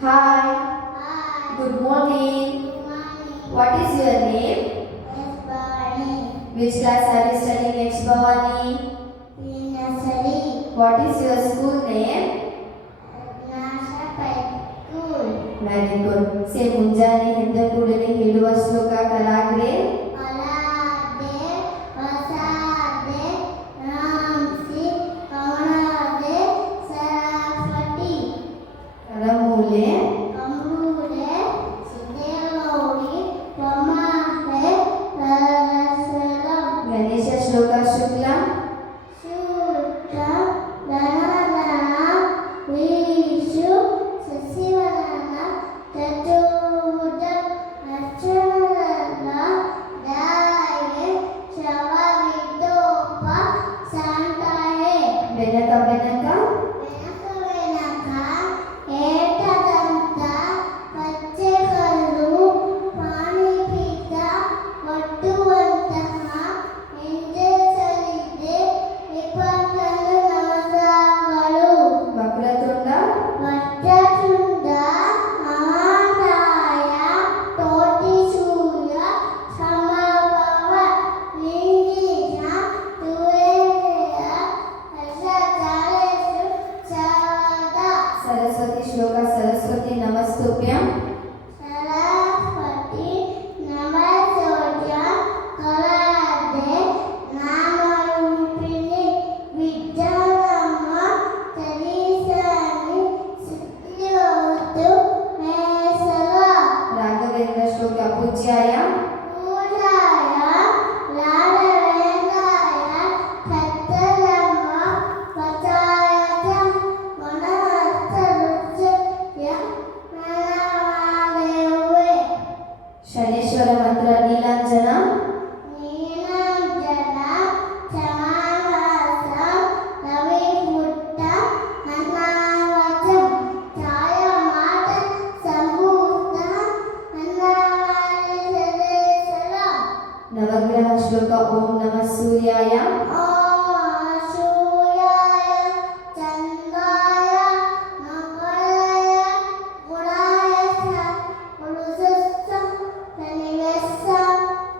Hi. Hi. Good morning. Good morning. What is your name? Yes, Bhavani. Which class are you studying at Bhavani? In nursery. What is your school name? Nasha Pet School. Very good. Say ಮುಂಜಾನೆ ಎದ್ದ ಕೂಡಲೇ ಹೇಳುವ ಶ್ಲೋಕ ಕರಾಗ್ರೆ. Alade, Vasade, Ramsi, Kamalade, Saraswati. ಕರಮೂಲೆ Kamrude, Siddhagauri, Pamase, Sarasaram. Ganesha ಶ್ಲೋಕ ಶುಕ್ಲ. Shukra, Dhanadhana, Vishu, Sasivana, Chaturjam, Acharana, Daye, Shavavitopa, Santaye. Benaka Benaka వెనక ఏటదంతా పచ్చెకళ్ళు పాణిపీత వట్టువంతహ ఎంజెసలిదే విపంచలు నవసాగలు ವಕ್ರತುಂಡ వట్టచుండ మహాకాయ కోటి సూర్య సమభవ నిర్విఘ్న తువేయ అసచాలేషు సదా ಸರಸ್ವತಿ ಶ್ಲೋಕ ಸರಸ್ವತಿ ನಮಸ್ತುಭ್ಯಂ. सरस्वती नमस्तोत्य कलादे नामरूपिणी विद्यानम तरीसानि सिद्धियोतु मे सदा ರಾಘವೇಂದ್ರ ಶ್ಲೋಕ ಪೂಜ್ಯಾಯ पूजाय राघवेन्द्राय सत्यधर्म प्रचाराय मनस्तरुच्य मनमादेवे ಶನೇಶ್ವರ ಮಂತ್ರ ನೀಲಾಂಜನ ನೀನಾಂಜನ ಚಮಾವಾಸ ರವಿಪುಟ್ಟ ಅನಾವಚಂ ಛಾಯಮಾಟ ಸಂಭೂತ ಅನಾವರಿಸದೇಸರಂ ನವಗ್ರಹ ಶ್ಲೋಕ ಓಂ ನಮಃ ಸೂರ್ಯಾಯ ಓಂ ಸೂರ್ಯಾಯ ಚಂದ್ರಾಯ ಮಂಗಳಾಯ ಗುಣಾಯ ಪುರುಷಸ್ಸ ಶನಿವೆಸ್ಸ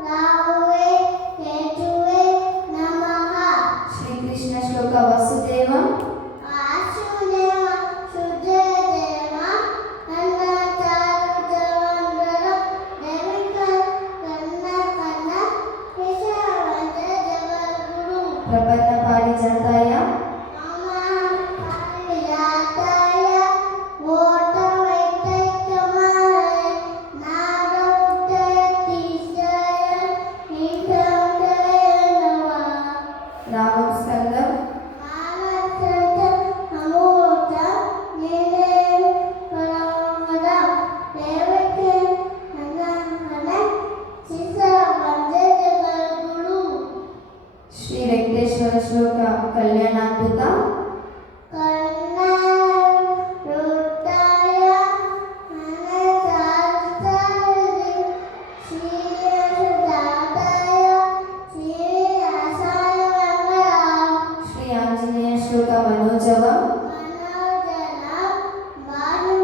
ರಾಹುವೇ ಕೇತುವೇ ನಮಃ ಶ್ರೀಕೃಷ್ಣ ಶ್ಲೋಕ ವಸುದೇವಂ ವಾಸುದೇವ ಸುದೇವ ಅನ್ನಚಾರು ಜವಂಗಲ ದೇವಿಕ ಕನ್ನ ಕನ್ನ ಕೇಶವಂತ ಜಗದ್ಗುರು ಪ್ರಪನ್ನ ಪಾರಿಜಾತಾಯ ಮಮ ಪಾರಿಜಾತಾಯ ಓಟ ವೈತೈಕಮಾಯ ನಾಗಪುಟ್ಟತೀಶಾಯ ಹಿಂಸಂತವೇ ನಮಃ ರಾಮಂ ಸ್ಕಂದಂ ಮಾನಸಂತ ಅಮೂರ್ತ ನೀನೇ ಪರಮದ ದೇವಕ್ಕೆ ಹನ ಶಿಶವಂತ ಜಗದ್ಗುರು ಶ್ರೀ ವೆಂಕಟೇಶ್ವರ ಶ್ಲೋಕ ಕಲ್ಯಾಣಾದ್ಭುತ ಕರ್ಣವೃತ್ತಾಯ ಅನಂತಾಸ್ತಾರದಿ ಶ್ರೀಯಸುದಾತಾಯ ಶ್ರೀನಿವಾಸಾಯ ಮಂಗಳಂ ಶ್ರೀ ಆಂಜನೇಯ ಶ್ಲೋಕ ಮನೋಜವಂ ಮನೋಜನ ಭಾನು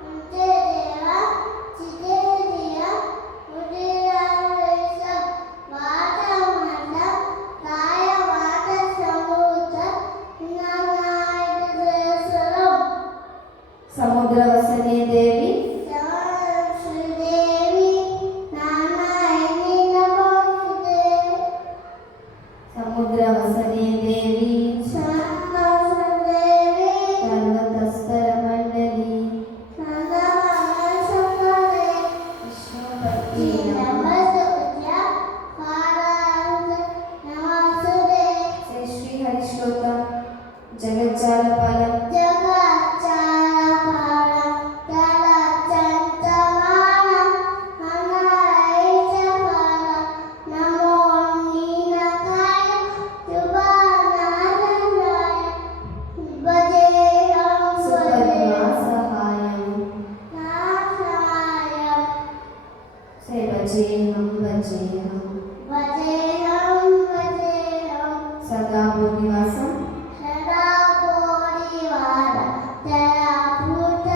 ಕುಂತದೇವ ಚಿದೇರಿಯ ಉದಿರಾವರಿಸ ವಾತಮಂಡ ಕಾಯ ವಾತ ಸಮೂತ ನಾನಾಯಕೇಶ್ವರಂ ಸಮುದ್ರ ವಸನೆ ದೇವಿ ಶ್ರೀದೇವಿ ನಾರಾಯಣಿ ನಮೋಸ್ತುತೆ ಸಮುದ್ರ ವಸನೆ ದೇವಿ ಸರ್ವದೇವಿ ಸರ್ವತಸ್ತರ ಮಂಡಲಿ ಸದಾನಂದಸಂಗರೆ ವಿಷ್ಣುಪತಿ ನಮಸ್ತುತ್ಯ ಪಾರಾಂತ ನಮಸ್ತುತೆ ಶ್ರೀ ಶ್ರೀ ಹರಿ ಶ್ಲೋಕ ಜಗಜ್ಜಾಲಪಾಲ ಜಗಚ್ಚಾರಪಾಲ ಜಲಚಂತಮಾನ ಅನಾಯಿತಪಾಲ ನಮೋ ನೀನಕಾಯ ಶುಭನಾರಾಯ ಭಜೇಹಂ ಸುಪದ್ಮಾ ಭಜೇಹಂ ಸಹಾಯಂ ನಾರಾಯಣ ಸೇ ಭಜೇಹಂ ಭಜೇಹಂ ಭಜೇಹಂ ಭಜೇಹಂ ಸದಾ ಭೂನಿವಾಸಂ ಸದಾ ಬೋರಿವಾರ ಜಯ ಭೂತ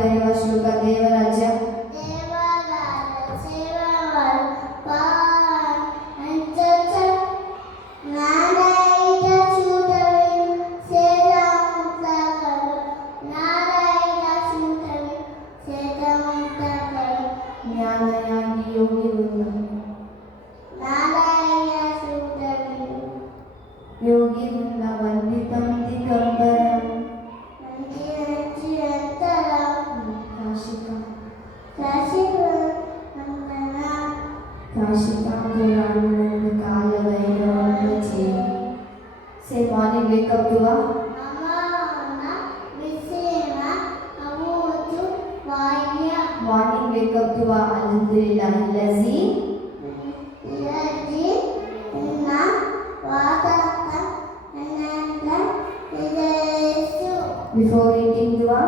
ಬರೆಯುವ ಶ್ಲೋಕ ದೇವರಾಜ್ಯ ದೇವರಾಜ ಸೇವವರು ಪಾಂಚ ನಾರಾಯಣ ಶೂಟವಿ ಸೇರಾಮುಕ್ತಗಳು ನಾರಾಯಣ ಶೂಟವಿ ಸೇರಾಮುಕ್ತಗಳು ಜ್ಞಾನಯಾಗಿ ಯೋಗಿ ವೃಂದ ನಾರಾಯಣ ಶೂಟವಿ ಯೋಗಿ ವೃಂದ ವಂದಿತಂ ದಿಗಂಬರಂ ನಂದಿ ಅಂತರಂ ಕಾಶಿಕಾ ಕಾಶಿವಂದನ ಕಾಶಿಕಾ ಪುರಾಣಾನಂದ ಕಾಲ ಭೈರವ ಜಯ. Say morning wake up to a ಅಮನ ವಿಸೇಮ ಅಮೂತು ವಾಯ್ಯ morning wake up to a alhamdulillah lazi ಇರಜಿ ಇನ್ನ ವಾದತ ಅನಂತ ಇದೆಸು before eating to a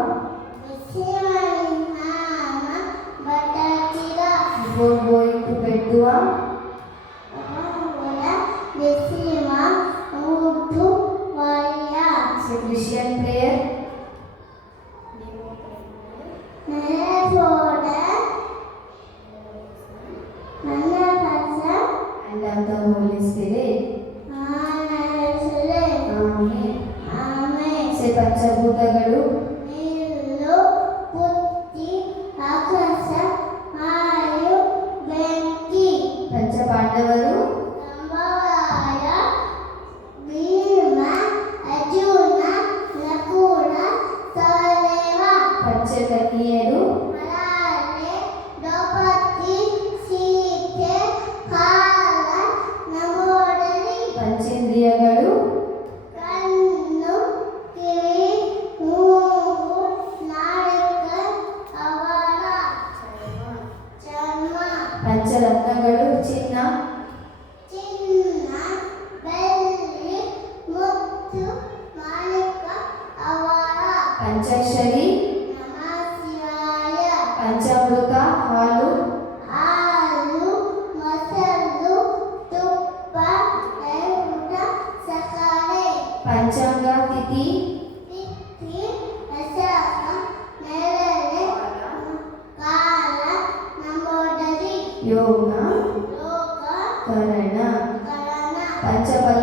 ವಿಸೇಮ ನಾಮ ಬಟಚಿರ before going to bed to a ಅಮನ ವಿಸೇಮ ಅಮೂತು ವಾಯ್ಯ say Christian prayer ನೆನಪೋಡ ನನ್ನ ಪಸ and of the Holy Spirit. ಆನಸಲೆ Amen. ಆಮೇಲೆ say ಪಂಚಭೂತಗಳು ನೀರು ಬುದ್ಧಿ ಆಕಾಶ ವಾಯು ಬೆಂಕಿ ಪಂಚಪಾಂಡವರು ಸಂಭವಾಯ ಭೀಮ ಅರ್ಜುನ ನಕುಲ ಸಹದೇವ ಪಂಚಕನ್ಯೆಯರು ಮಲಾಲೆ ದ್ರೌಪದಿ ಸೀತೆ ಕಾಲ ನಮೋದರಿ ಪಂಚೇಂದ್ರಿಯಗಳು ಕಣ್ಣು ಕಿವಿ ಮೂಗು ನಾಲಿಕ ಅವರ ಚರ್ಮ ಪಂಚರತ್ನಗಳು ಚಿನ್ನ ಚಿನ್ನ ಬೆಳ್ಳಿ ಮುತ್ತು ಮಾಣಿಕ ಅವರ ಪಂಚಾಕ್ಷರಿ ನಮಃ ಶಿವಾಯ ಪಂಚಾಮೃತ ಹಾಲು ಹಾಲು ಮೊಸರು ತುಪ್ಪ ಎಣ್ಣೆ ಸಕ್ಕರೆ ಪಂಚಾಂಗ ತಿಥಿ ತಿಥಿ ಹೆಸರ ನೆರಳೆ ಕಾಲ ನಮೋದರಿ ಯೋಗ ಲೋಕ ಕರಣ ಕರಣ ಪಂಚಫಲ